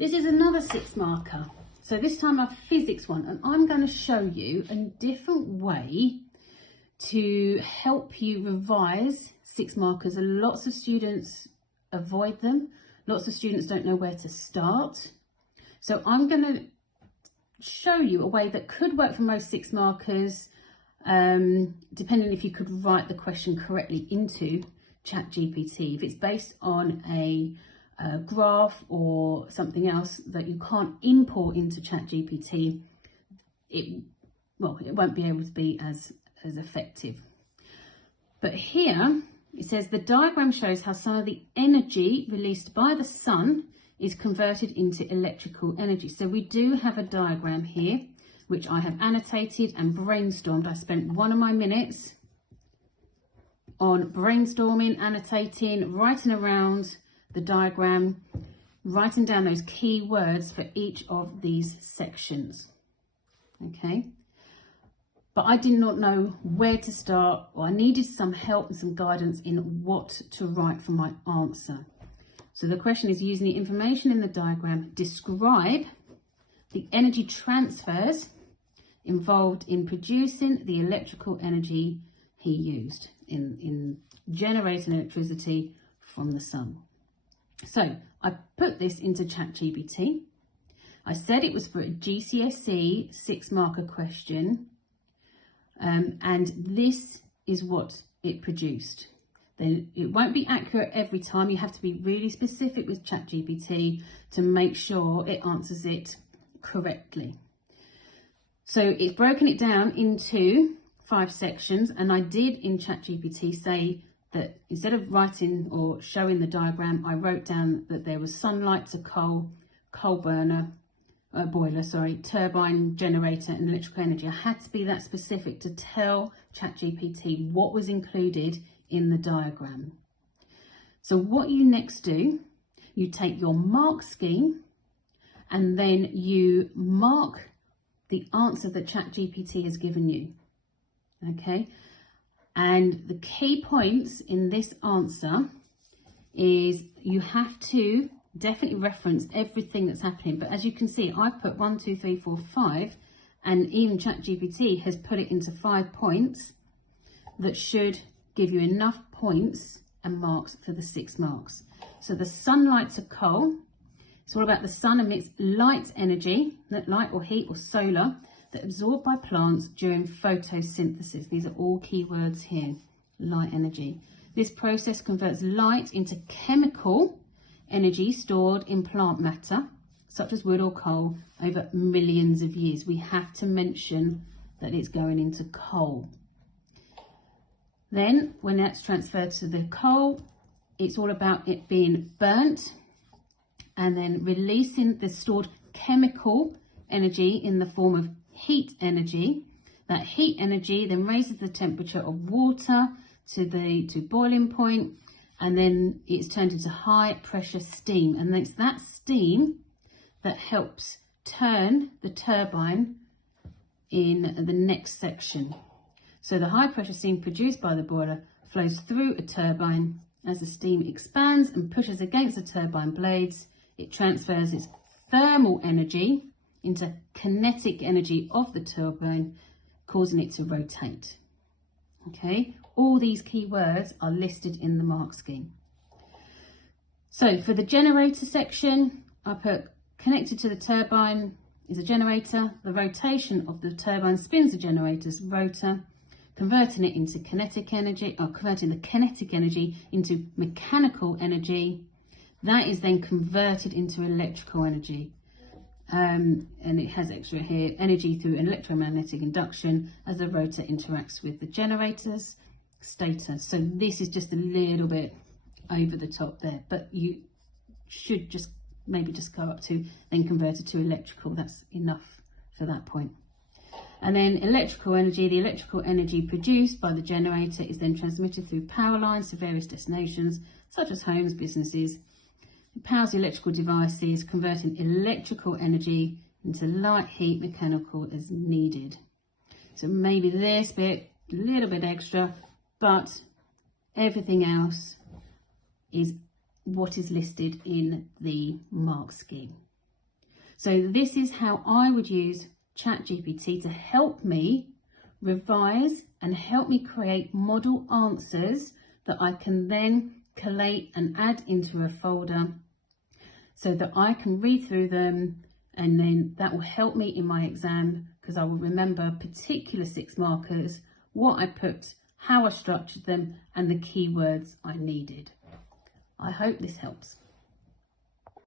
This is another 6 marker. So this time a physics one, and I'm going to show you a different way to help you revise 6 markers. Lots of students avoid them. Lots of students don't know where to start. So I'm going to show you a way that could work for most 6 markers, depending if you could write the question correctly into ChatGPT. If it's based on a graph or something else that you can't import into ChatGPT, it won't be able to be as effective. But here it says the diagram shows how some of the energy released by the sun is converted into electrical energy. So we do have a diagram here, which I have annotated and brainstormed. I spent one of my minutes on brainstorming, annotating, writing around the diagram, writing down those key words for each of these sections. Okay, but I did not know where to start, or I needed some help and some guidance in what to write for my answer. So the question is, using the information in the diagram, describe the energy transfers involved in producing the electrical energy he used in generating electricity from the sun. So I put this into ChatGPT. I said it was for a GCSE 6 marker question, and this is what it produced. Then it won't be accurate every time. You have to be really specific with ChatGPT to make sure it answers it correctly. So it's broken it down into 5 sections, and I did in ChatGPT say that instead of writing or showing the diagram, I wrote down that there was sunlight to boiler, turbine, generator and electrical energy. I had to be that specific to tell ChatGPT what was included in the diagram. So what you next do, you take your mark scheme and then you mark the answer that ChatGPT has given you. Okay, and the key points in this answer is you have to definitely reference everything that's happening. But as you can see, I've put 1, 2, 3, 4, 5, and even ChatGPT has put it into 5 points that should give you enough points and marks for the 6 marks. So the sunlight to coal, it's all about the sun emits light energy, light or heat or solar, that absorbed by plants during photosynthesis. These are all keywords here, light energy. This process converts light into chemical energy stored in plant matter, such as wood or coal, over millions of years. We have to mention that it's going into coal. Then, when that's transferred to the coal, it's all about it being burnt and then releasing the stored chemical energy in the form of heat energy. That heat energy then raises the temperature of water to boiling point, and then it's turned into high pressure steam, and it's that steam that helps turn the turbine in the next section. So the high pressure steam produced by the boiler flows through a turbine. As the steam expands and pushes against the turbine blades, it transfers its thermal energy into kinetic energy of the turbine, causing it to rotate. Okay, all these key words are listed in the mark scheme. So for the generator section, I put connected to the turbine is a generator. The rotation of the turbine spins the generator's rotor, converting it into kinetic energy, or converting the kinetic energy into mechanical energy. That is then converted into electrical energy. And it has extra here, energy through electromagnetic induction as the rotor interacts with the generator's stator. So this is just a little bit over the top there, but you should just maybe just go up to then convert it to electrical. That's enough for that point. And then electrical energy, the electrical energy produced by the generator is then transmitted through power lines to various destinations, such as homes, businesses. It powers the electrical devices, converting electrical energy into light, heat, mechanical as needed. So maybe this bit, a little bit extra, but everything else is what is listed in the mark scheme. So this is how I would use ChatGPT to help me revise and help me create model answers that I can then collate and add into a folder so that I can read through them, and then that will help me in my exam because I will remember particular 6 markers, what I put, how I structured them, and the keywords I needed. I hope this helps.